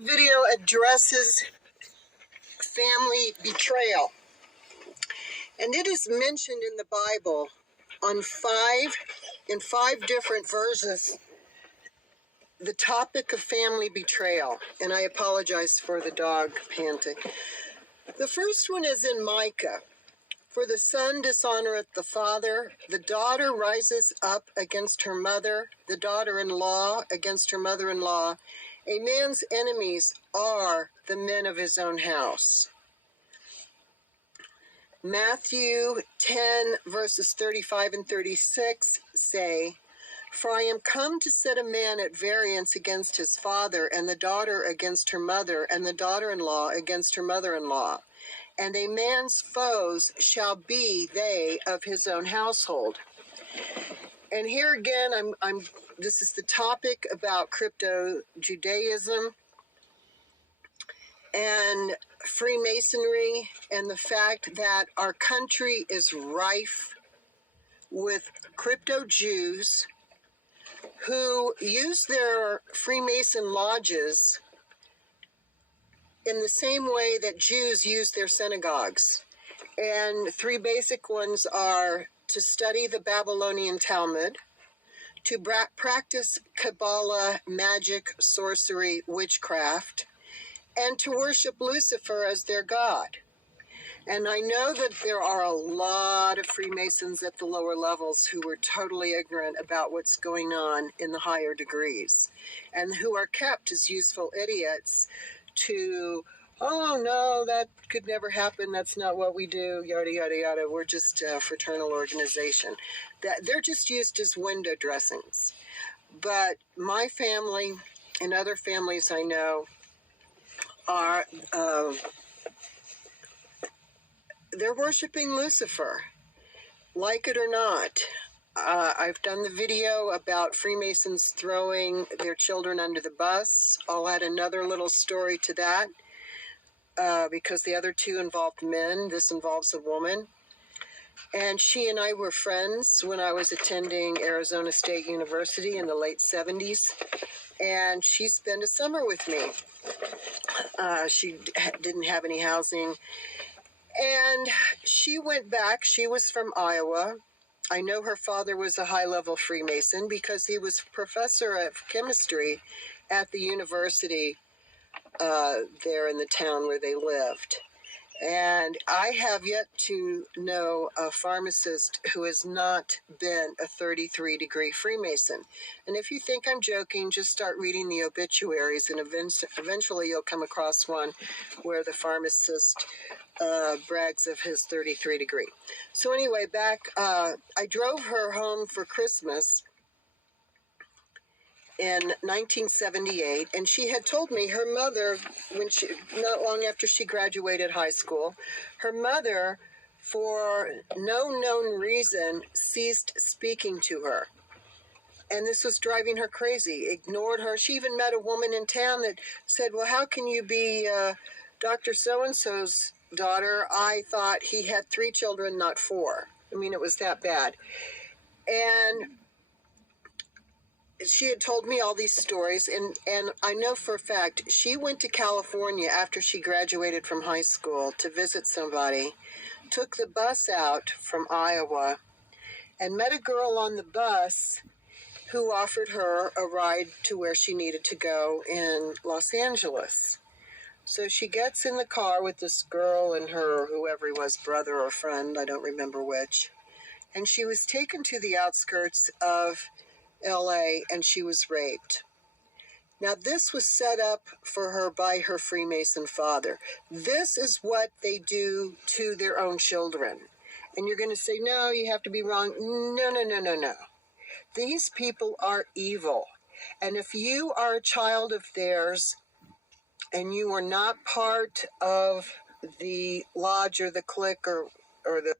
Video addresses family betrayal, and it is mentioned in the Bible in five different verses, the topic of family betrayal. And I apologize for the dog panting. The first one is in Micah. For the son dishonoreth the father, the daughter rises up against her mother, the daughter-in-law against her mother-in-law. A man's enemies are the men of his own house. Matthew 10, verses 35 and 36 say, For I am come to set a man at variance against his father, and the daughter against her mother, and the daughter-in-law against her mother-in-law. And a man's foes shall be they of his own household. And here again, this is the topic about crypto-Judaism and Freemasonry, and the fact that our country is rife with crypto-Jews who use their Freemason lodges in the same way that Jews use their synagogues. And three basic ones are to study the Babylonian Talmud, to practice Kabbalah, magic, sorcery, witchcraft, and to worship Lucifer as their god. And I know that there are a lot of Freemasons at the lower levels who are totally ignorant about what's going on in the higher degrees, and who are kept as useful idiots to, oh no, that could never happen, that's not what we do, yada yada yada, we're just a fraternal organization. That they're just used as window dressings. But my family and other families I know are they're worshiping Lucifer, like it or not. I've done the video about Freemasons throwing their children under the bus. I'll add another little story to that, because the other two involved men. This involves a woman. And she and I were friends when I was attending Arizona State University in the late 70s. And she spent a summer with me. She didn't have any housing. And she went back. She was from Iowa. I know her father was a high-level Freemason because he was professor of chemistry at the university there in the town where they lived. And I have yet to know a pharmacist who has not been a 33-degree Freemason. And if you think I'm joking, just start reading the obituaries, and eventually you'll come across one where the pharmacist brags of his 33 degree. So anyway, I drove her home for Christmas in 1978, and she had told me her mother, not long after she graduated high school, her mother, for no known reason, ceased speaking to her. And this was driving her crazy, ignored her. She even met a woman in town that said, well, how can you be Dr. So-and-so's daughter? I thought he had 3 children, not 4. I mean, it was that bad. And she had told me all these stories, and I know for a fact she went to California after she graduated from high school to visit somebody, took the bus out from Iowa, and met a girl on the bus who offered her a ride to where she needed to go in Los Angeles. So she gets in the car with this girl and her, whoever he was, brother or friend, I don't remember which, and she was taken to the outskirts of LA, and she was raped. Now, this was set up for her by her Freemason father. This is what they do to their own children. And you're going to say, no, you have to be wrong. No. These people are evil. And if you are a child of theirs and you are not part of the lodge or the clique or the